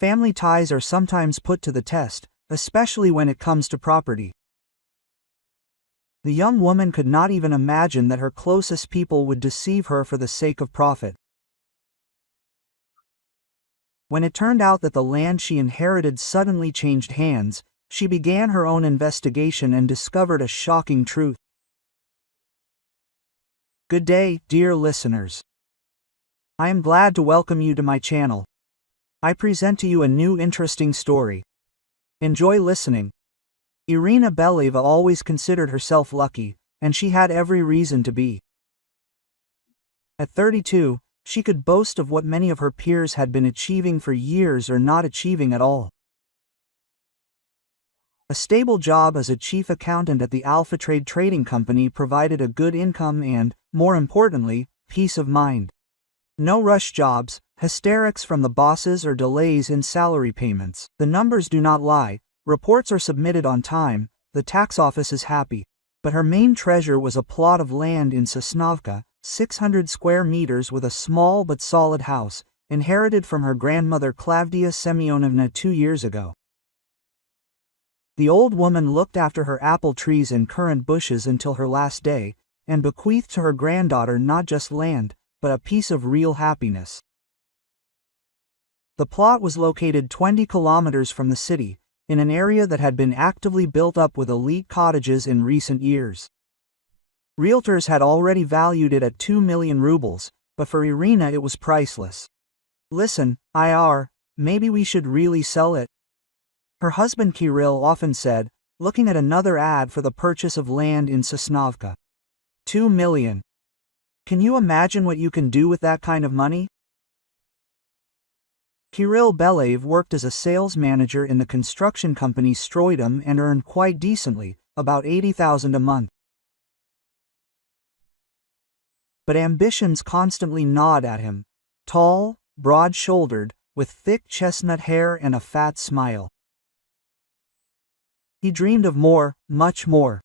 Family ties are sometimes put to the test, especially when it comes to property. The young woman could not even imagine that her closest people would deceive her for the sake of profit. When it turned out that the land she inherited suddenly changed hands, she began her own investigation and discovered a shocking truth. Good day, dear listeners. I am glad to welcome you to my channel. I present to you a new interesting story. Enjoy listening. Irina Beleva always considered herself lucky, and she had every reason to be. At 32, she could boast of what many of her peers had been achieving for years or not achieving at all. A stable job as a chief accountant at the Alpha Trade trading company provided a good income and, more importantly, peace of mind. No rush jobs, hysterics from the bosses or delays in salary payments. The numbers do not lie, reports are submitted on time, the tax office is happy. But her main treasure was a plot of land in Sosnovka, 600 square meters with a small but solid house, inherited from her grandmother Klavdia Semyonovna 2 years ago. The old woman looked after her apple trees and currant bushes until her last day, and bequeathed to her granddaughter not just land, but a piece of real happiness. The plot was located 20 kilometers from the city, in an area that had been actively built up with elite cottages in recent years. Realtors had already valued it at 2 million rubles, but for Irina it was priceless. Listen, maybe we should really sell it. Her husband Kirill often said, looking at another ad for the purchase of land in Sosnovka. 2 million. Can you imagine what you can do with that kind of money? Kirill Belev worked as a sales manager in the construction company Stroydom and earned quite decently, about 80,000 a month. But ambitions constantly gnawed at him. Tall, broad-shouldered, with thick chestnut hair and a fat smile. He dreamed of more, much more.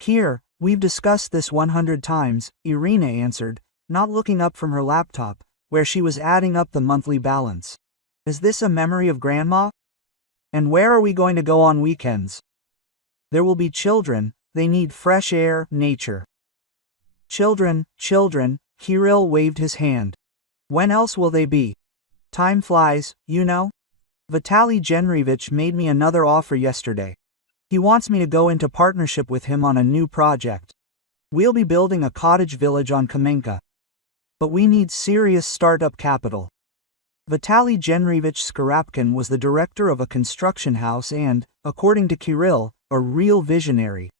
Kir, we've discussed this 100 times, Irina answered, not looking up from her laptop, where she was adding up the monthly balance. Is this a memory of grandma? And where are we going to go on weekends? There will be children, they need fresh air, nature. Children, Kirill waved his hand. When else will they be? Time flies, you know. Vitaly Genrevich made me another offer yesterday. He wants me to go into partnership with him on a new project. We'll be building a cottage village on Kamenka. But we need serious startup capital. Vitaly Genrevich Skorapkin was the director of a construction house and, according to Kirill, a real visionary.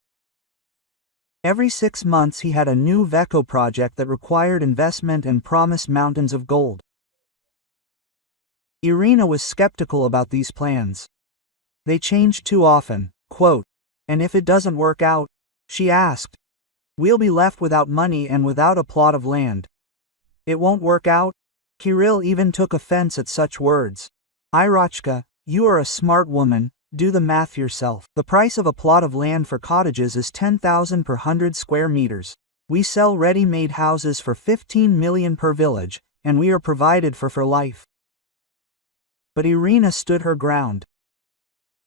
Every 6 months he had a new Veko project that required investment and promised mountains of gold. Irina was skeptical about these plans. They changed too often, and if it doesn't work out, she asked, we'll be left without money and without a plot of land. It won't work out? Kirill even took offense at such words. Irachka, you are a smart woman, do the math yourself. The price of a plot of land for cottages is 10,000 per 100 square meters. We sell ready-made houses for 15 million per village, and we are provided for life. But Irina stood her ground.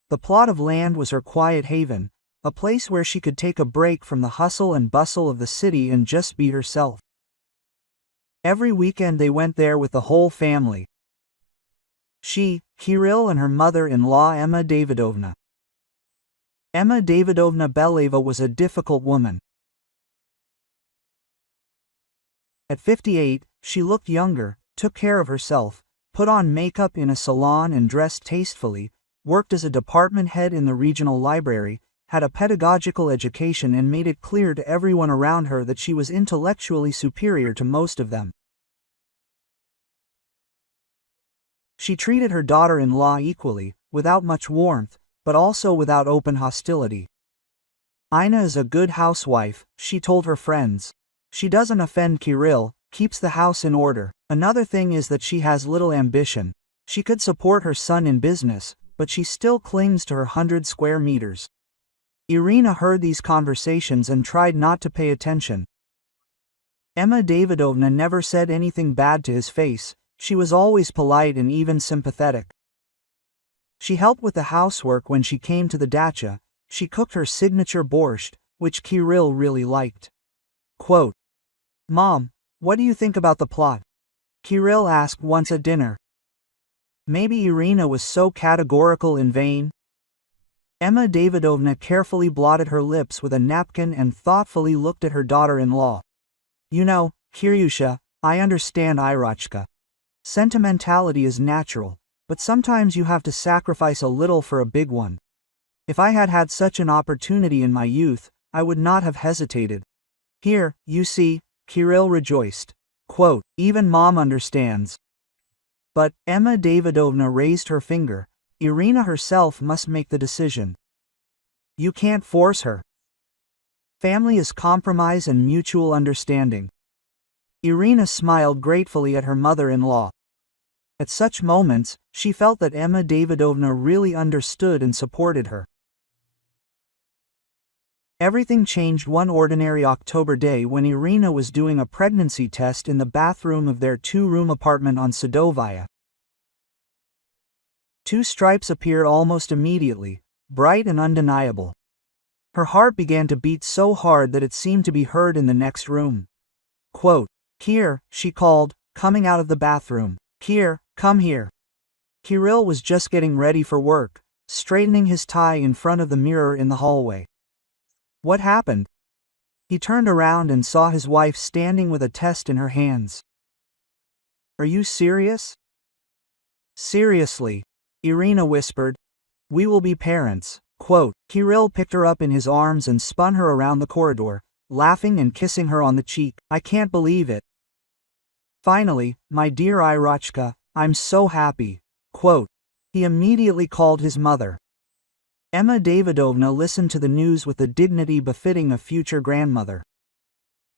The plot of land was her quiet haven, a place where she could take a break from the hustle and bustle of the city and just be herself. Every weekend they went there with the whole family. She, Kirill and her mother-in-law Emma Davidovna. Emma Davidovna Beleva was a difficult woman. At 58, she looked younger, took care of herself, put on makeup in a salon and dressed tastefully, worked as a department head in the regional library, had a pedagogical education and made it clear to everyone around her that she was intellectually superior to most of them. She treated her daughter-in-law equally, without much warmth, but also without open hostility. Ina is a good housewife, she told her friends. She doesn't offend Kirill, keeps the house in order. Another thing is that she has little ambition. She could support her son in business, but she still clings to her 100 square meters. Irina heard these conversations and tried not to pay attention. Emma Davidovna never said anything bad to his face, She was always polite and even sympathetic. She helped with the housework when she came to the dacha. She cooked her signature borscht, which Kirill really liked. Quote, "Mom, what do you think about the plot?" Kirill asked once at dinner. Maybe Irina was so categorical and vain. Emma Davidovna carefully blotted her lips with a napkin and thoughtfully looked at her daughter-in-law. "You know, Kiryusha, I understand Irachka. Sentimentality is natural, but sometimes you have to sacrifice a little for a big one. If I had had such an opportunity in my youth, I would not have hesitated." "Here, you see," Kirill rejoiced. Quote, "Even mom understands." But Emma Davidovna raised her finger. Irina herself must make the decision. You can't force her. Family is compromise and mutual understanding. Irina smiled gratefully at her mother-in-law. At such moments, she felt that Emma Davidovna really understood and supported her. Everything changed one ordinary October day when Irina was doing a pregnancy test in the bathroom of their two-room apartment on Sadovaya. Two stripes appeared almost immediately, bright and undeniable. Her heart began to beat so hard that it seemed to be heard in the next room. Quote, "Kir," she called, coming out of the bathroom. "Kir, come here." Kirill was just getting ready for work, straightening his tie in front of the mirror in the hallway. What happened? He turned around and saw his wife standing with a test in her hands. "Are you serious?" "Seriously," Irina whispered. "We will be parents." Quote, Kirill picked her up in his arms and spun her around the corridor, laughing and kissing her on the cheek. "I can't believe it. Finally, my dear Irachka, I'm so happy." Quote, he immediately called his mother. Emma Davidovna listened to the news with the dignity befitting a future grandmother.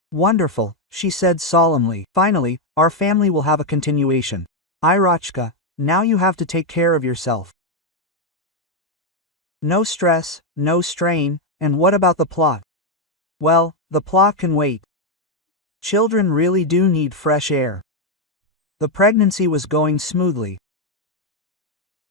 "Wonderful," she said solemnly. "Finally, our family will have a continuation. Irachka, now you have to take care of yourself. No stress, no strain, and what about the plot?" "Well, the plot can wait. Children really do need fresh air." The pregnancy was going smoothly.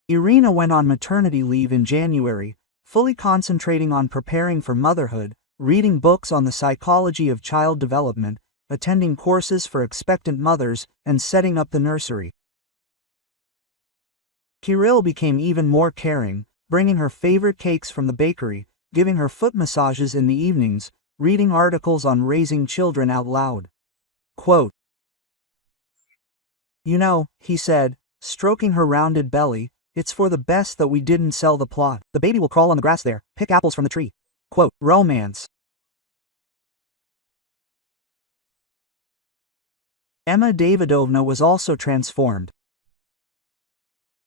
Irina went on maternity leave in January, fully concentrating on preparing for motherhood, reading books on the psychology of child development, attending courses for expectant mothers, and setting up the nursery. Kirill became even more caring, bringing her favorite cakes from the bakery, giving her foot massages in the evenings, reading articles on raising children out loud. Quote, "You know," he said, stroking her rounded belly, "it's for the best that we didn't sell the plot. The baby will crawl on the grass there, pick apples from the tree." Quote, romance. Emma Davidovna was also transformed.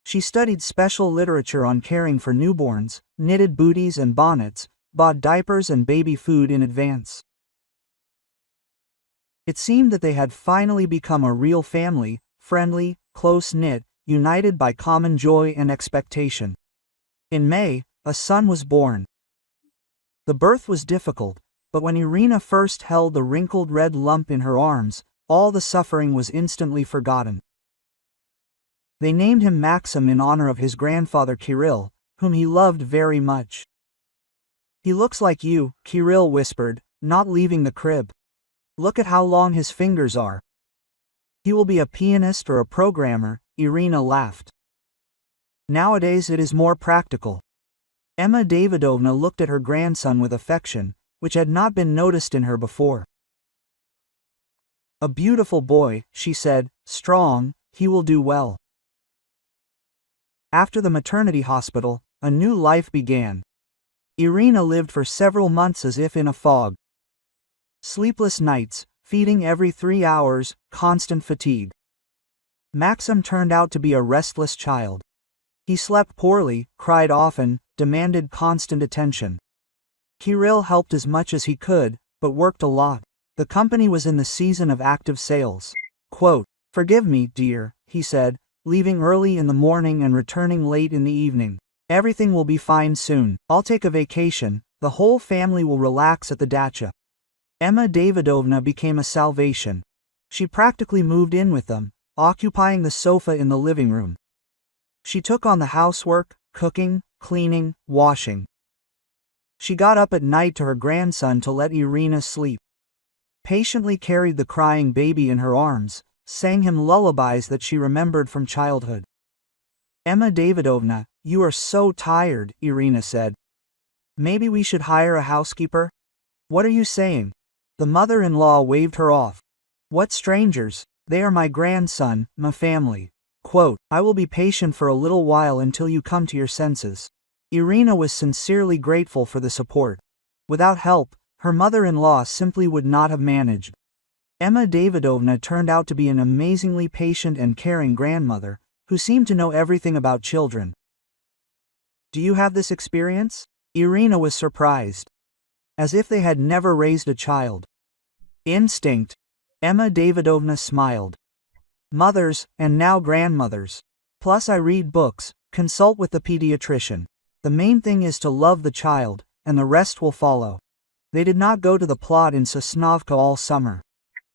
She studied special literature on caring for newborns, knitted booties and bonnets, bought diapers and baby food in advance. It seemed that they had finally become a real family, friendly, close-knit, united by common joy and expectation. In May, a son was born. The birth was difficult, but when Irina first held the wrinkled red lump in her arms, all the suffering was instantly forgotten. They named him Maxim in honor of his grandfather Kirill, whom he loved very much. "He looks like you," Kirill whispered, not leaving the crib. "Look at how long his fingers are." "He will be a pianist or a programmer," Irina laughed. "Nowadays it is more practical." Emma Davidovna looked at her grandson with affection, which had not been noticed in her before. "A beautiful boy," she said, "strong, he will do well." After the maternity hospital, a new life began. Irina lived for several months as if in a fog. Sleepless nights, feeding every 3 hours, constant fatigue. Maxim turned out to be a restless child. He slept poorly, cried often, demanded constant attention. Kirill helped as much as he could, but worked a lot. The company was in the season of active sales. Quote, "Forgive me, dear," he said, leaving early in the morning and returning late in the evening. "Everything will be fine soon. I'll take a vacation, the whole family will relax at the dacha." Emma Davidovna became a salvation. She practically moved in with them, occupying the sofa in the living room. She took on the housework, cooking, cleaning, washing. She got up at night to her grandson to let Irina sleep. Patiently carried the crying baby in her arms, sang him lullabies that she remembered from childhood. "Emma Davidovna, you are so tired," Irina said. "Maybe we should hire a housekeeper?" "What are you saying?" The mother-in-law waved her off. "What strangers? They are my grandson, my family." Quote, "I will be patient for a little while until you come to your senses." Irina was sincerely grateful for the support. Without help, her mother-in-law simply would not have managed. Emma Davidovna turned out to be an amazingly patient and caring grandmother, who seemed to know everything about children. Do you have this experience? Irina was surprised. As if they had never raised a child. Instinct. Emma Davidovna smiled. Mothers, and now grandmothers. Plus I read books, consult with the pediatrician. The main thing is to love the child, and the rest will follow. They did not go to the plot in Sosnovka all summer.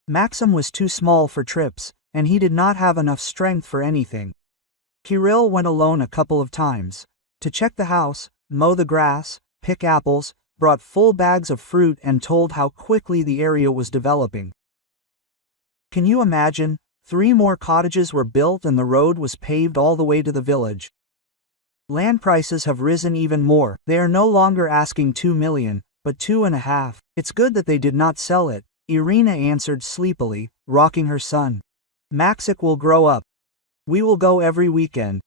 Maxim was too small for trips, and he did not have enough strength for anything. Kirill went alone a couple of times. To check the house, mow the grass, pick apples, brought full bags of fruit and told how quickly the area was developing. Can you imagine? 3 more cottages were built and the road was paved all the way to the village. Land prices have risen even more. They are no longer asking 2 million, but 2.5. It's good that they did not sell it, Irina answered sleepily, rocking her son. Maxik will grow up. We will go every weekend.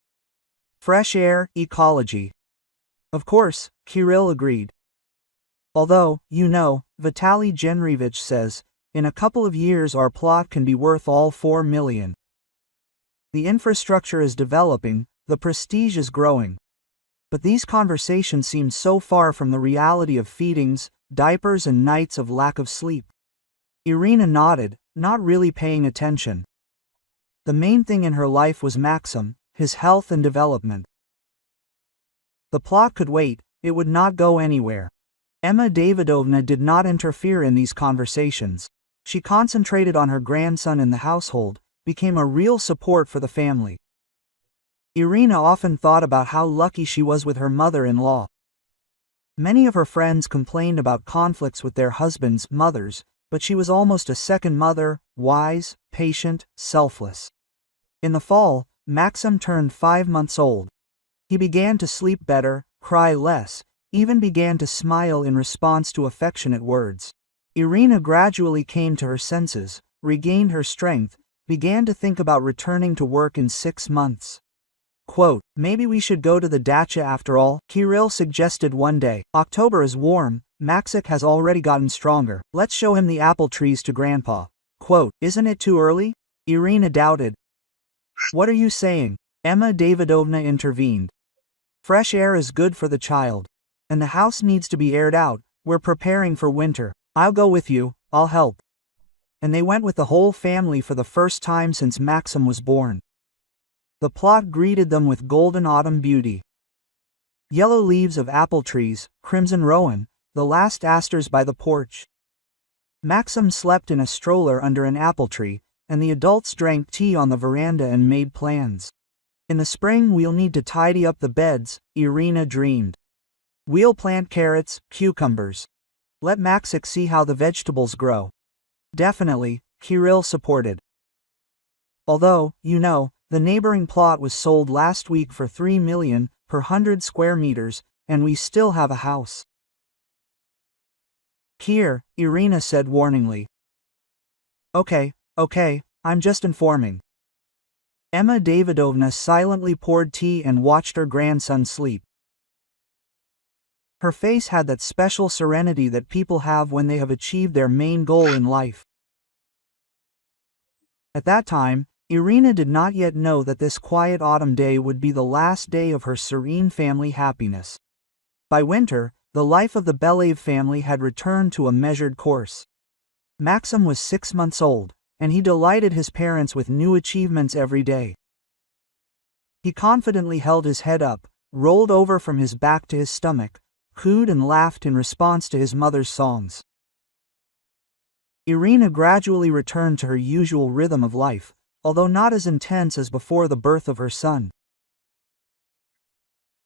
Fresh air, ecology. Of course, Kirill agreed. Although, you know, Vitaly Genrevich says, in a couple of years our plot can be worth all 4 million. The infrastructure is developing, the prestige is growing. But these conversations seem so far from the reality of feedings, diapers and nights of lack of sleep. Irina nodded, not really paying attention. The main thing in her life was Maxim, his health and development. The plot could wait, it would not go anywhere. Emma Davidovna did not interfere in these conversations. She concentrated on her grandson in the household, became a real support for the family. Irina often thought about how lucky she was with her mother-in-law. Many of her friends complained about conflicts with their husbands' mothers, but she was almost a second mother, wise, patient, selfless. In the fall, Maxim turned 5 months old. He began to sleep better, cry less, even began to smile in response to affectionate words. Irina gradually came to her senses, regained her strength, began to think about returning to work in 6 months. Quote, "Maybe we should go to the dacha after all," Kirill suggested one day. "October is warm, Maxik has already gotten stronger. Let's show him the apple trees to Grandpa." Quote, "Isn't it too early?" Irina doubted. "What are you saying?" Emma Davidovna intervened. "Fresh air is good for the child. And the house needs to be aired out, we're preparing for winter. I'll go with you, I'll help." And they went with the whole family for the first time since Maxim was born. The plot greeted them with golden autumn beauty. Yellow leaves of apple trees, crimson rowan, the last asters by the porch. Maxim slept in a stroller under an apple tree, and the adults drank tea on the veranda and made plans. In the spring we'll need to tidy up the beds, Irina dreamed. We'll plant carrots, cucumbers. Let Maxik see how the vegetables grow. Definitely, Kirill supported. Although, you know, the neighboring plot was sold last week for 3 million per 100 square meters, and we still have a house. Here, Irina said warningly. Okay, I'm just informing. Emma Davidovna silently poured tea and watched her grandson sleep. Her face had that special serenity that people have when they have achieved their main goal in life. At that time, Irina did not yet know that this quiet autumn day would be the last day of her serene family happiness. By winter, the life of the Belayev family had returned to a measured course. Maxim was 6 months old, and he delighted his parents with new achievements every day. He confidently held his head up, rolled over from his back to his stomach, cooed and laughed in response to his mother's songs. Irina gradually returned to her usual rhythm of life, although not as intense as before the birth of her son.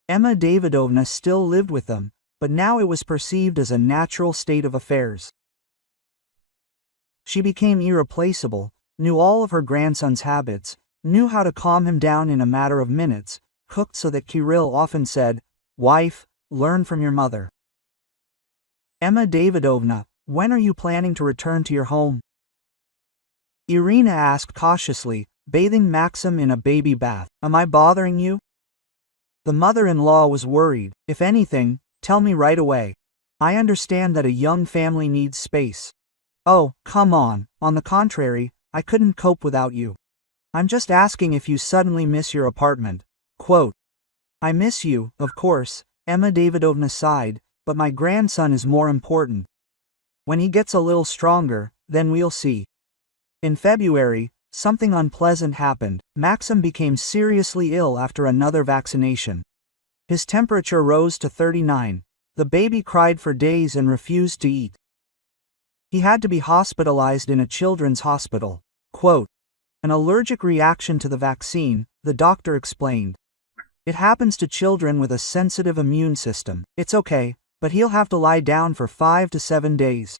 Emma Davidovna still lived with them, but now it was perceived as a natural state of affairs. She became irreplaceable, knew all of her grandson's habits, knew how to calm him down in a matter of minutes, cooked so that Kirill often said, "Wife, learn from your mother." "Emma Davidovna, when are you planning to return to your home?" Irina asked cautiously, bathing Maxim in a baby bath. "Am I bothering you?" The mother-in-law was worried. "If anything, tell me right away. I understand that a young family needs space." "Oh, come on the contrary, I couldn't cope without you. I'm just asking if you suddenly miss your apartment." Quote, "I miss you, of course," Emma Davidovna sighed, "but my grandson is more important. When he gets a little stronger, then we'll see." In February, something unpleasant happened. Maxim became seriously ill after another vaccination. His temperature rose to 39. The baby cried for days and refused to eat. He had to be hospitalized in a children's hospital. Quote, "An allergic reaction to the vaccine," the doctor explained. "It happens to children with a sensitive immune system. It's okay, but he'll have to lie down for 5 to 7 days."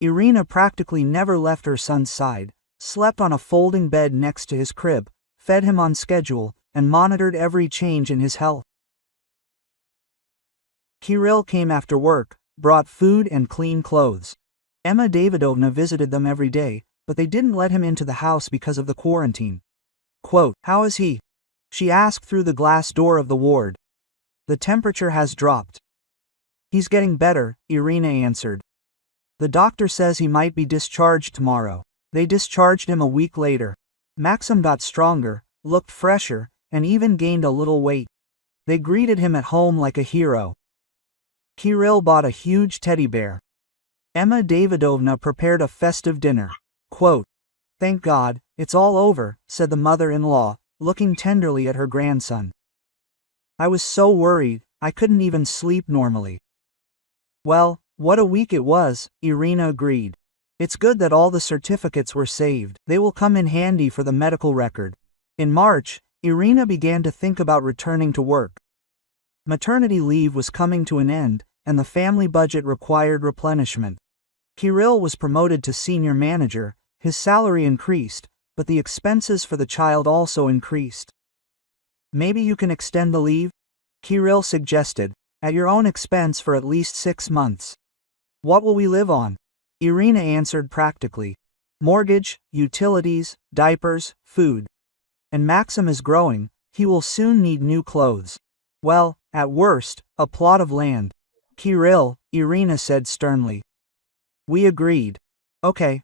Irina practically never left her son's side, slept on a folding bed next to his crib, fed him on schedule, and monitored every change in his health. Kirill came after work, brought food and clean clothes. Emma Davidovna visited them every day, but they didn't let him into the house because of the quarantine. Quote, "How is he?" she asked through the glass door of the ward. "The temperature has dropped." "He's getting better," Irina answered. "The doctor says he might be discharged tomorrow." They discharged him a week later. Maxim got stronger, looked fresher, and even gained a little weight. They greeted him at home like a hero. Kirill bought a huge teddy bear. Emma Davidovna prepared a festive dinner. Quote, "Thank God, it's all over," said the mother-in-law, looking tenderly at her grandson. "I was so worried, I couldn't even sleep normally." "Well, what a week it was," Irina agreed. "It's good that all the certificates were saved. They will come in handy for the medical record." In March, Irina began to think about returning to work. Maternity leave was coming to an end, and the family budget required replenishment. Kirill was promoted to senior manager, his salary increased, but the expenses for the child also increased. "Maybe you can extend the leave?" Kirill suggested, "at your own expense for at least 6 months. What will we live on?" Irina answered practically. "Mortgage, utilities, diapers, food. And Maxim is growing, he will soon need new clothes. Well, at worst, a plot of land." "Kirill," Irina said sternly. We agreed. Okay,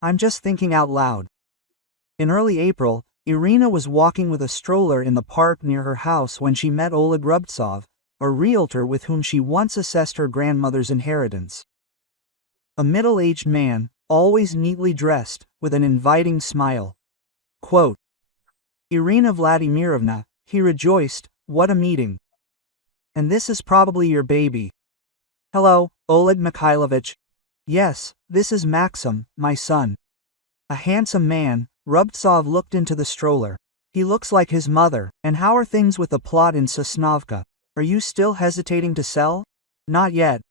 I'm just thinking out loud." In early April, Irina was walking with a stroller in the park near her house when she met Oleg Rubtsov, a realtor with whom she once assessed her grandmother's inheritance. A middle-aged man, always neatly dressed, with an inviting smile. Quote, "Irina Vladimirovna," he rejoiced, "what a meeting. And this is probably your baby." "Hello, Oleg Mikhailovich." "Yes, this is Maxim, my son." A handsome man, Rubtsov looked into the stroller. "He looks like his mother." "And how are things with the plot in Sosnovka? Are you still hesitating to sell?" "Not yet."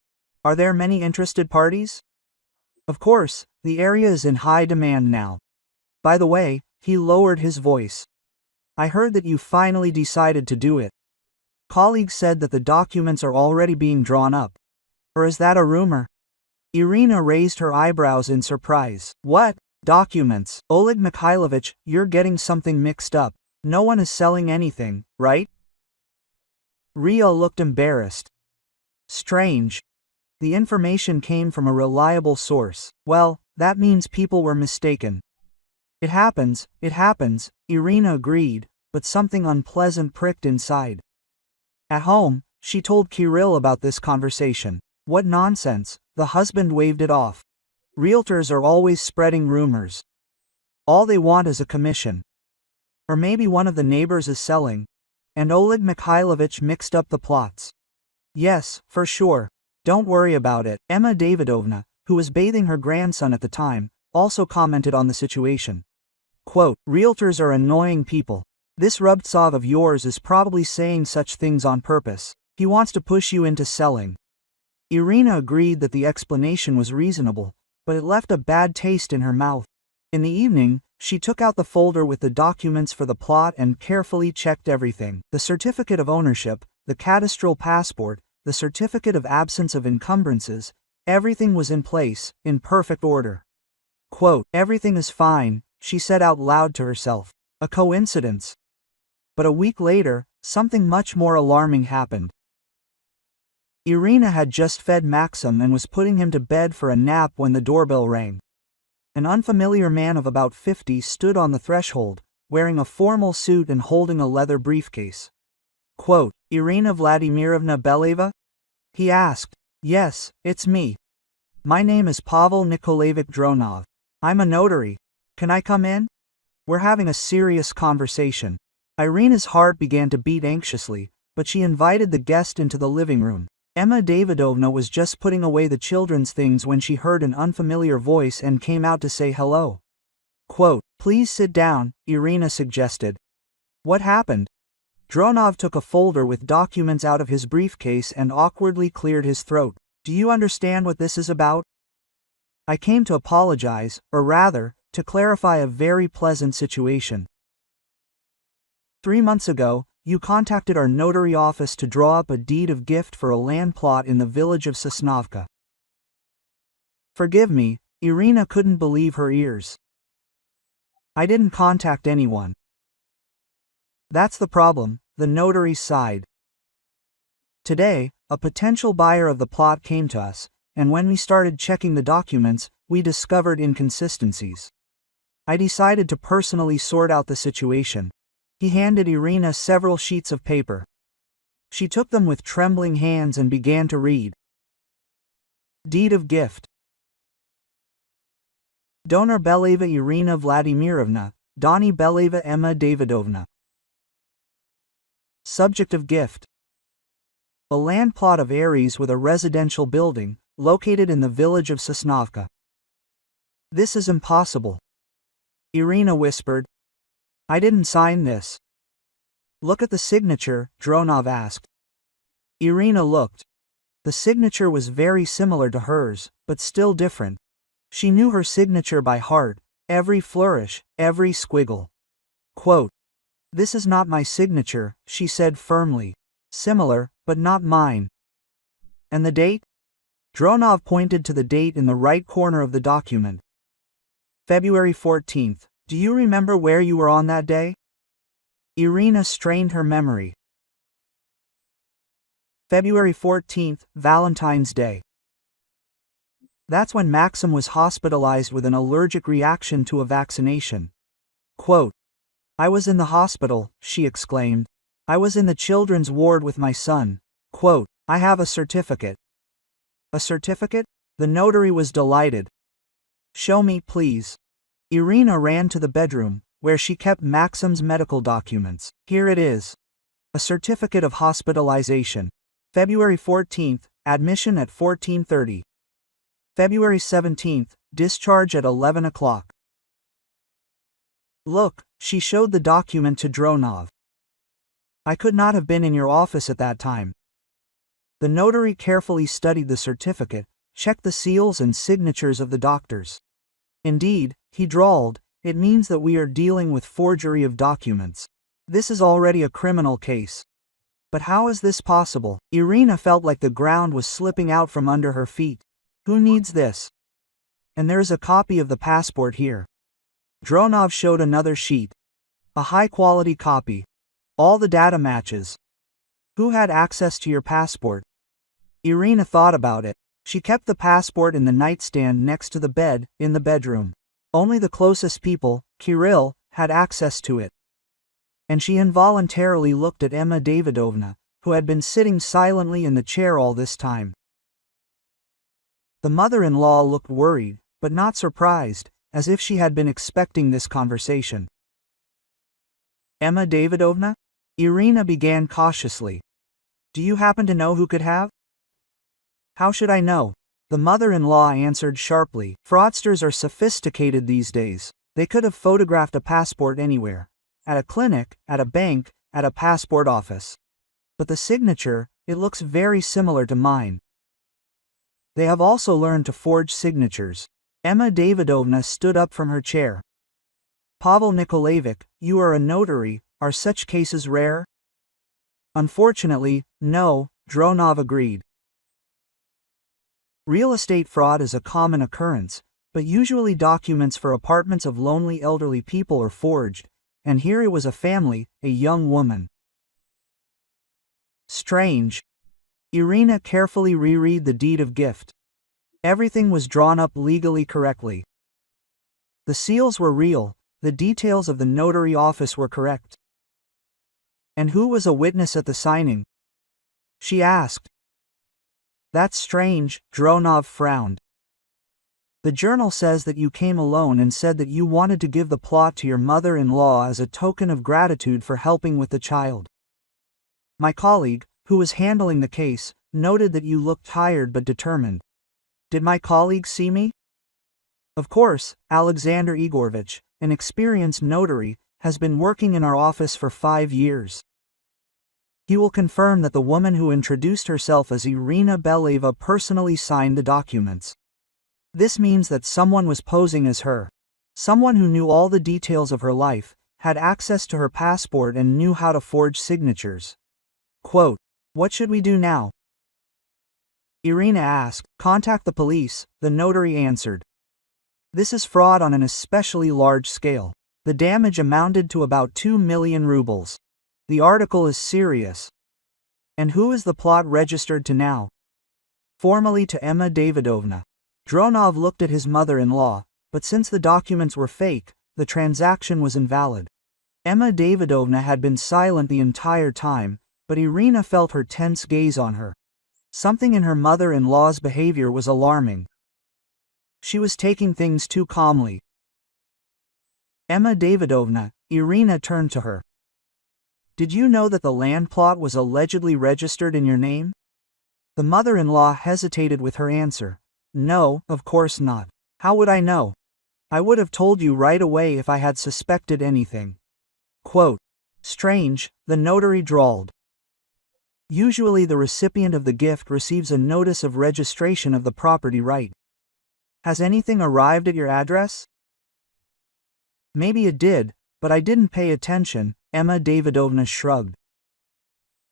"Are there many interested parties?" "Of course, the area is in high demand now. By the way," he lowered his voice, "I heard that you finally decided to do it. Colleagues said that the documents are already being drawn up. Or is that a rumor?" Irina raised her eyebrows in surprise. "What? Documents? Oleg Mikhailovich, you're getting something mixed up. No one is selling anything, right?" Ria looked embarrassed. "Strange. The information came from a reliable source." "Well, that means people were mistaken." It happens," Irina agreed, but something unpleasant pricked inside. At home, she told Kirill about this conversation. "What nonsense," the husband waved it off. "Realtors are always spreading rumors. All they want is a commission. Or maybe one of the neighbors is selling." And Oleg Mikhailovich mixed up the plots. "Yes, for sure. Don't worry about it." Emma Davidovna, who was bathing her grandson at the time, also commented on the situation. Quote, "Realtors are annoying people. This Rubtsov of yours is probably saying such things on purpose. He wants to push you into selling." Irina agreed that the explanation was reasonable, but it left a bad taste in her mouth. In the evening, she took out the folder with the documents for the plot and carefully checked everything. The certificate of ownership, the cadastral passport, the certificate of absence of encumbrances, everything was in place, in perfect order. Quote, "Everything is fine," she said out loud to herself. A coincidence. But a week later, something much more alarming happened. Irina had just fed Maxim and was putting him to bed for a nap when the doorbell rang. An unfamiliar man of about 50 stood on the threshold, wearing a formal suit and holding a leather briefcase. Quote, "Irina Vladimirovna Beleva?" he asked. "Yes, it's me. My name is Pavel Nikolaevich Dronov. I'm a notary. Can I come in? We're having a serious conversation." Irina's heart began to beat anxiously, but she invited the guest into the living room. Emma Davidovna was just putting away the children's things when she heard an unfamiliar voice and came out to say hello. Quote, "Please sit down," Irina suggested. What happened? Dronov took a folder with documents out of his briefcase and awkwardly cleared his throat. "Do you understand what this is about? I came to apologize, or rather, to clarify a very pleasant situation. 3 months ago, you contacted our notary office to draw up a deed of gift for a land plot in the village of Sosnovka." Forgive me, Irina couldn't believe her ears. "I didn't contact anyone." "That's the problem," the notary sighed. "Today, a potential buyer of the plot came to us, and when we started checking the documents, we discovered inconsistencies. I decided to personally sort out the situation." He handed Irina several sheets of paper. She took them with trembling hands and began to read. Deed of gift. Donor Beleva Irina Vladimirovna, Doni Beleva Emma Davidovna. Subject of gift. A land plot of Aries with a residential building, located in the village of Sosnovka. "This is impossible," Irina whispered. "I didn't sign this." "Look at the signature," Dronov asked. Irina looked. The signature was very similar to hers, but still different. She knew her signature by heart, every flourish, every squiggle. Quote, "This is not my signature," she said firmly. "Similar, but not mine." "And the date?" Dronov pointed to the date in the right corner of the document. "February 14th. Do you remember where you were on that day?" Irina strained her memory. "February 14th, Valentine's Day. That's when Maxim was hospitalized with an allergic reaction to a vaccination." Quote, "I was in the hospital," she exclaimed. "I was in the children's ward with my son." Quote, "I have a certificate." "A certificate?" The notary was delighted. "Show me, please." Irina ran to the bedroom, where she kept Maxim's medical documents. "Here it is. A certificate of hospitalization. February 14th, admission at 14:30. February 17th, discharge at 11 o'clock. Look," she showed the document to Dronov. "I could not have been in your office at that time." The notary carefully studied the certificate, checked the seals and signatures of the doctors. "Indeed," he drawled, "it means that we are dealing with forgery of documents. This is already a criminal case." "But how is this possible?" Irina felt like the ground was slipping out from under her feet. "Who needs this? And there's a copy of the passport here." Dronov showed another sheet. "A high-quality copy. All the data matches. Who had access to your passport?" Irina thought about it. She kept the passport in the nightstand next to the bed, in the bedroom. Only the closest people, Kirill, had access to it. And she involuntarily looked at Emma Davidovna, who had been sitting silently in the chair all this time. The mother-in-law looked worried, but not surprised, as if she had been expecting this conversation. "Emma Davidovna?" Irina began cautiously. "Do you happen to know who could have?" "How should I know?" The mother-in-law answered sharply. "Fraudsters are sophisticated these days. They could have photographed a passport anywhere. At a clinic, at a bank, at a passport office. But the signature, it looks very similar to mine. They have also learned to forge signatures. Emma Davidovna stood up from her chair. Pavel Nikolaevich, you are a notary, are such cases rare? Unfortunately, no, Dronov agreed. Real estate fraud is a common occurrence, but usually documents for apartments of lonely elderly people are forged, and here it was a family, a young woman. Strange. Irina carefully reread the deed of gift. Everything was drawn up legally correctly. The seals were real, the details of the notary office were correct. And who was a witness at the signing? She asked. That's strange, Dronov frowned. The journal says that you came alone and said that you wanted to give the plot to your mother-in-law as a token of gratitude for helping with the child. My colleague, who was handling the case, noted that you looked tired but determined. Did my colleague see me? Of course, Alexander Igorovich, an experienced notary, has been working in our office for 5 years. He will confirm that the woman who introduced herself as Irina Beleva personally signed the documents. This means that someone was posing as her. Someone who knew all the details of her life, had access to her passport and knew how to forge signatures. Quote, what should we do now? Irina asked. Contact the police, the notary answered. This is fraud on an especially large scale. The damage amounted to about 2 million rubles. The article is serious. And who is the plot registered to now? Formally to Emma Davidovna. Dronov looked at his mother-in-law, but since the documents were fake, the transaction was invalid. Emma Davidovna had been silent the entire time, but Irina felt her tense gaze on her. Something in her mother-in-law's behavior was alarming. She was taking things too calmly. Emma Davidovna, Irina turned to her. Did you know that the land plot was allegedly registered in your name? The mother-in-law hesitated with her answer. No, of course not. How would I know? I would have told you right away if I had suspected anything. Quote, strange, the notary drawled. Usually the recipient of the gift receives a notice of registration of the property right. Has anything arrived at your address? Maybe it did, but I didn't pay attention, Emma Davidovna shrugged.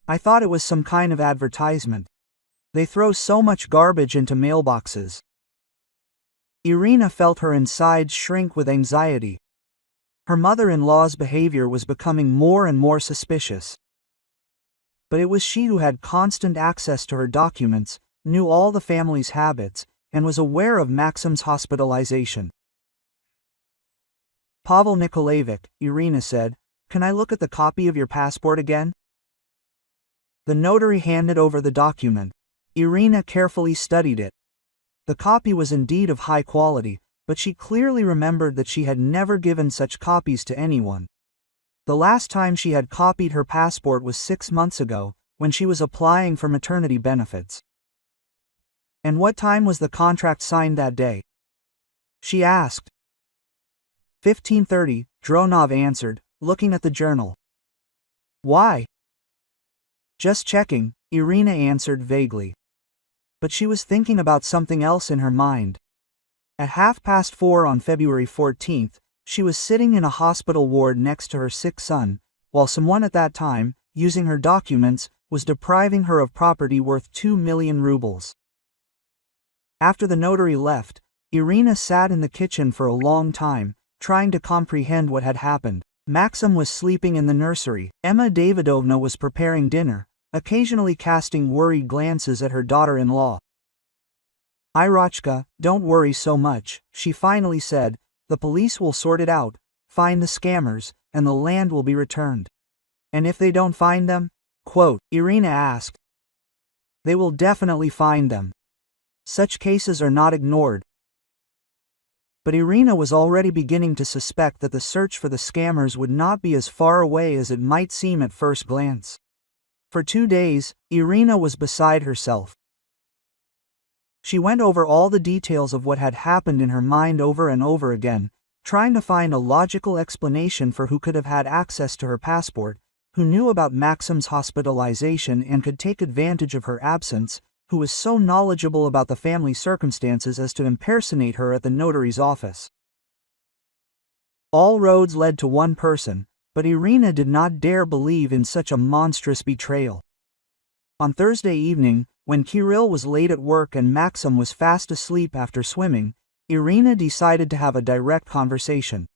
I thought it was some kind of advertisement. They throw so much garbage into mailboxes. Irina felt her insides shrink with anxiety. Her mother-in-law's behavior was becoming more and more suspicious. But it was she who had constant access to her documents, knew all the family's habits, and was aware of Maxim's hospitalization. Pavel Nikolaevich, Irina said, can I look at the copy of your passport again? The notary handed over the document. Irina carefully studied it. The copy was indeed of high quality, but she clearly remembered that she had never given such copies to anyone. The last time she had copied her passport was 6 months ago, when she was applying for maternity benefits. And what time was the contract signed that day? She asked. 15:30, Dronov answered, looking at the journal. Why? Just checking, Irina answered vaguely. But she was thinking about something else in her mind. At 4:30 on February 14th, she was sitting in a hospital ward next to her sick son, while someone at that time, using her documents, was depriving her of property worth 2 million rubles. After the notary left, Irina sat in the kitchen for a long time, trying to comprehend what had happened. Maxim was sleeping in the nursery. Emma Davidovna was preparing dinner, occasionally casting worried glances at her daughter-in-law. Irochka, don't worry so much, she finally said, the police will sort it out, find the scammers, and the land will be returned. And if they don't find them? Quote, Irina asked. They will definitely find them. Such cases are not ignored. But Irina was already beginning to suspect that the search for the scammers would not be as far away as it might seem at first glance. For 2 days, Irina was beside herself. She went over all the details of what had happened in her mind over and over again, trying to find a logical explanation for who could have had access to her passport, who knew about Maxim's hospitalization and could take advantage of her absence, who was so knowledgeable about the family circumstances as to impersonate her at the notary's office. All roads led to one person, but Irina did not dare believe in such a monstrous betrayal. On Thursday evening, when Kirill was late at work and Maxim was fast asleep after swimming, Irina decided to have a direct conversation.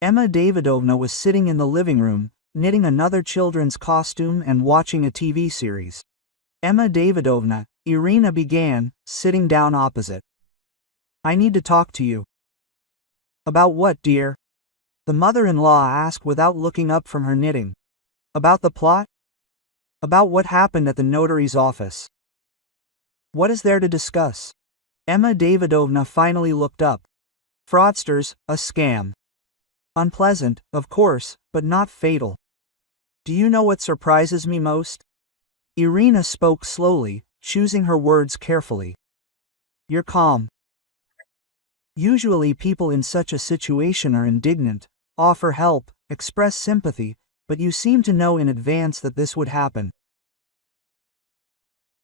Emma Davidovna was sitting in the living room, knitting another children's costume and watching a TV series. Emma Davidovna, Irina began, sitting down opposite. I need to talk to you. About what, dear? The mother-in-law asked without looking up from her knitting. About the plot? About what happened at the notary's office. What is there to discuss? Emma Davidovna finally looked up. Fraudsters, a scam. Unpleasant, of course, but not fatal. Do you know what surprises me most? Irina spoke slowly, choosing her words carefully. You're calm. Usually people in such a situation are indignant, offer help, express sympathy, but you seem to know in advance that this would happen.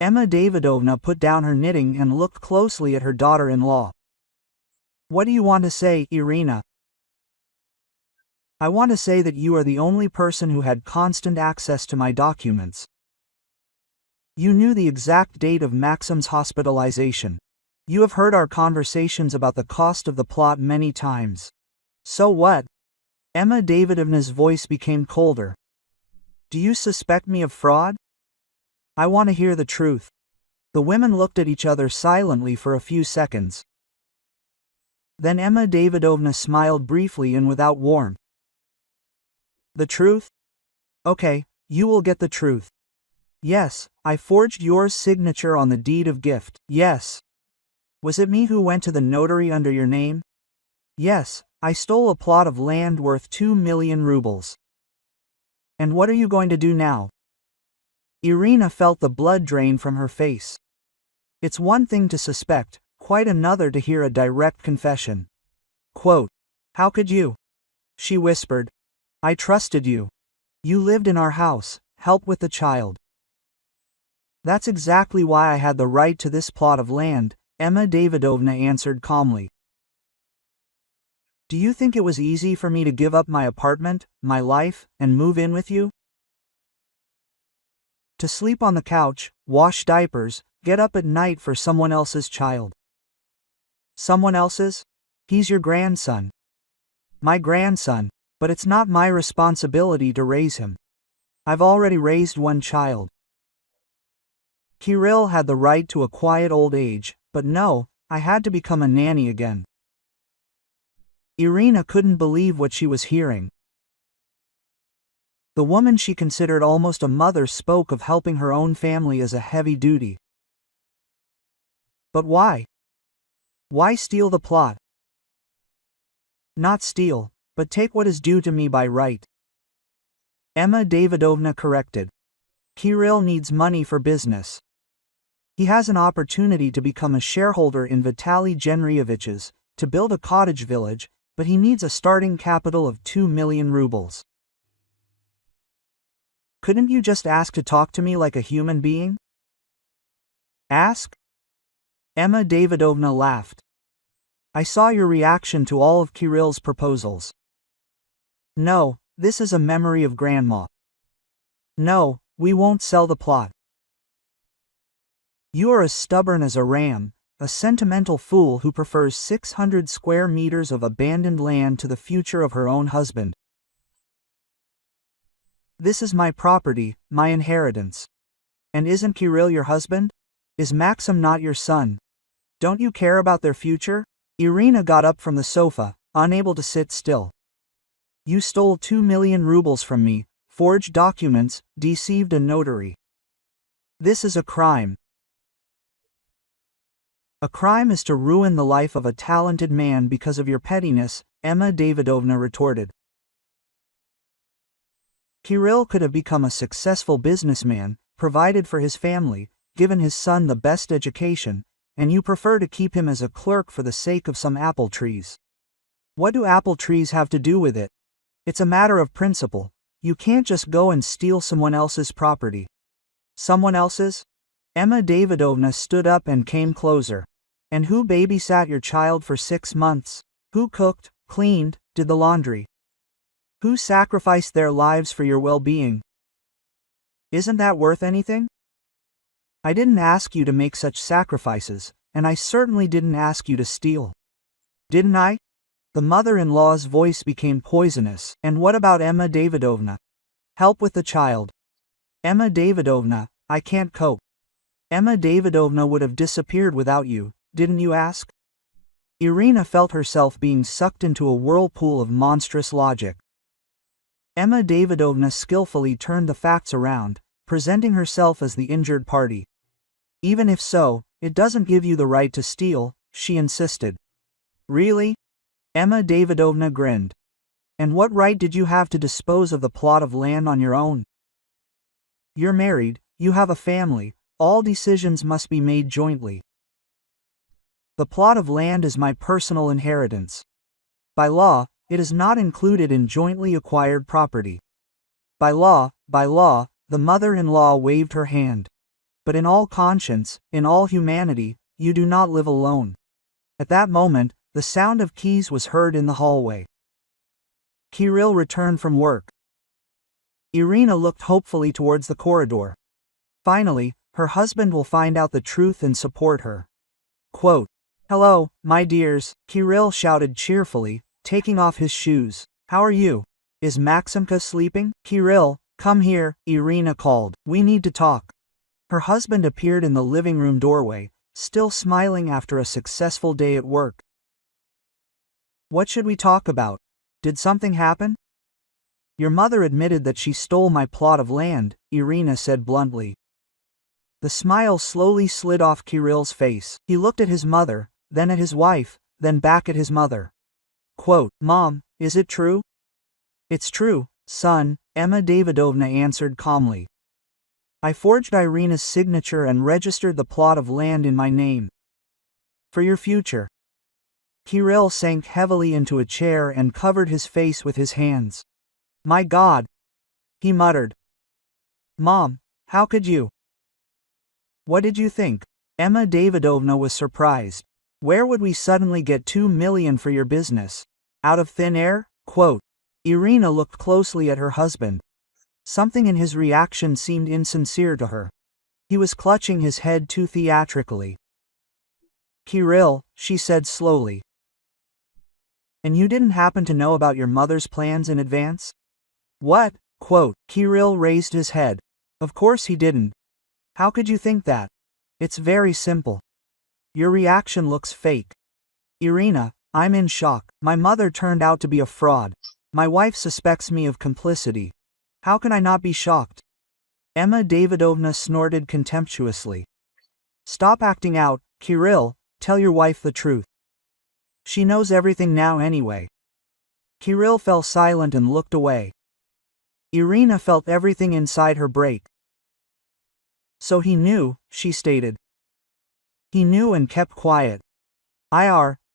Emma Davidovna put down her knitting and looked closely at her daughter-in-law. What do you want to say, Irina? I want to say that you are the only person who had constant access to my documents. You knew the exact date of Maxim's hospitalization. You have heard our conversations about the cost of the plot many times. So what? Emma Davidovna's voice became colder. Do you suspect me of fraud? I want to hear the truth. The women looked at each other silently for a few seconds. Then Emma Davidovna smiled briefly and without warmth. The truth? Okay, you will get the truth. Yes, I forged your signature on the deed of gift. Yes. Was it me who went to the notary under your name? Yes, I stole a plot of land worth 2 million rubles. And what are you going to do now? Irina felt the blood drain from her face. It's one thing to suspect, quite another to hear a direct confession. Quote, how could you? She whispered. I trusted you. You lived in our house, helped with the child. That's exactly why I had the right to this plot of land, Emma Davidovna answered calmly. Do you think it was easy for me to give up my apartment, my life, and move in with you? To sleep on the couch, wash diapers, get up at night for someone else's child. Someone else's? He's your grandson. My grandson, but it's not my responsibility to raise him. I've already raised one child. Kirill had the right to a quiet old age, but no, I had to become a nanny again. Irina couldn't believe what she was hearing. The woman she considered almost a mother spoke of helping her own family as a heavy duty. But why? Why steal the plot? Not steal, but take what is due to me by right. Emma Davidovna corrected. Kirill needs money for business. He has an opportunity to become a shareholder in Vitaly Genrievich's, to build a cottage village, but he needs a starting capital of 2 million rubles. Couldn't you just ask to talk to me like a human being? Ask? Emma Davidovna laughed. I saw your reaction to all of Kirill's proposals. No, this is a memory of Grandma. No, we won't sell the plot. You are as stubborn as a ram, a sentimental fool who prefers 600 square meters of abandoned land to the future of her own husband. This is my property, my inheritance. And isn't Kirill your husband? Is Maxim not your son? Don't you care about their future? Irina got up from the sofa, unable to sit still. You stole 2 million rubles from me, forged documents, deceived a notary. This is a crime. A crime is to ruin the life of a talented man because of your pettiness, Emma Davidovna retorted. Kirill could have become a successful businessman, provided for his family, given his son the best education, and you prefer to keep him as a clerk for the sake of some apple trees. What do apple trees have to do with it? It's a matter of principle. You can't just go and steal someone else's property. Someone else's? Emma Davidovna stood up and came closer. And who babysat your child for 6 months? Who cooked, cleaned, did the laundry? Who sacrificed their lives for your well-being? Isn't that worth anything? I didn't ask you to make such sacrifices, and I certainly didn't ask you to steal. Didn't I? The mother-in-law's voice became poisonous. And what about Emma Davidovna? Help with the child. Emma Davidovna, I can't cope. Emma Davidovna would have disappeared without you, didn't you ask? Irina felt herself being sucked into a whirlpool of monstrous logic. Emma Davidovna skillfully turned the facts around, presenting herself as the injured party. Even if so, it doesn't give you the right to steal, she insisted. Really? Emma Davidovna grinned. And what right did you have to dispose of the plot of land on your own? You're married, you have a family, all decisions must be made jointly. The plot of land is my personal inheritance. By law, it is not included in jointly acquired property. By law, the mother-in-law waved her hand. But in all conscience, in all humanity, you do not live alone. At that moment, the sound of keys was heard in the hallway. Kirill returned from work. Irina looked hopefully towards the corridor. Finally, her husband will find out the truth and support her. Quote, "Hello, my dears," Kirill shouted cheerfully, taking off his shoes. "How are you? Is Maximka sleeping?" "Kirill, come here," Irina called. "We need to talk." Her husband appeared in the living room doorway, still smiling after a successful day at work. "What should we talk about? Did something happen?" "Your mother admitted that she stole my plot of land," Irina said bluntly. The smile slowly slid off Kirill's face. He looked at his mother, then at his wife, then back at his mother. Quote, "Mom, is it true?" "It's true, son," Emma Davidovna answered calmly. "I forged Irina's signature and registered the plot of land in my name. For your future." Kirill sank heavily into a chair and covered his face with his hands. "My God!" he muttered. "Mom, how could you? What did you think?" Emma Davidovna was surprised. "Where would we suddenly get 2 million for your business? Out of thin air?" Quote. Irina looked closely at her husband. Something in his reaction seemed insincere to her. He was clutching his head too theatrically. "Kirill," she said slowly. "And you didn't happen to know about your mother's plans in advance?" "What?" Quote. Kirill raised his head. "Of course he didn't. How could you think that? It's very simple. Your reaction looks fake. Irina, I'm in shock. My mother turned out to be a fraud. My wife suspects me of complicity. How can I not be shocked?" Emma Davidovna snorted contemptuously. "Stop acting out, Kirill, tell your wife the truth. She knows everything now anyway." Kirill fell silent and looked away. Irina felt everything inside her break. "So he knew," she stated. "He knew and kept quiet."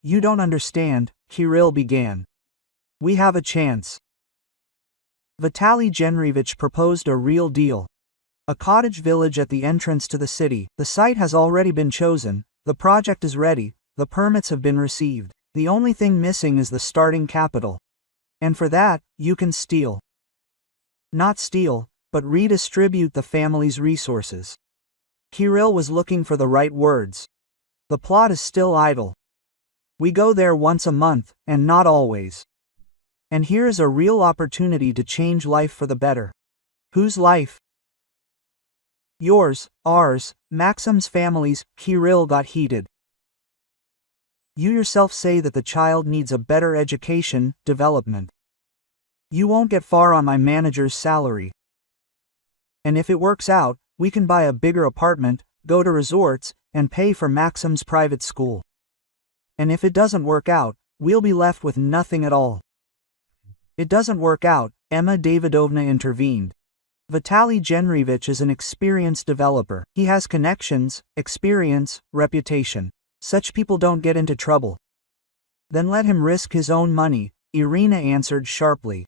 You don't understand," Kirill began. "We have a chance. Vitaly Genrevich proposed a real deal. A cottage village at the entrance to the city. The site has already been chosen, the project is ready, the permits have been received. The only thing missing is the starting capital. And for that, you can steal. Not steal, but redistribute the family's resources." Kirill was looking for the right words. "The plot is still idle. We go there once a month, and not always. And here is a real opportunity to change life for the better." "Whose life?" "Yours, ours, Maxim's family's." Kirill got heated. "You yourself say that the child needs a better education, development. You won't get far on my manager's salary. And if it works out, we can buy a bigger apartment, go to resorts, and pay for Maxim's private school. And if it doesn't work out, we'll be left with nothing at all." "It doesn't work out," Emma Davidovna intervened. "Vitaly Genrevich is an experienced developer. He has connections, experience, reputation. Such people don't get into trouble. Then let him risk his own money, Irina answered sharply.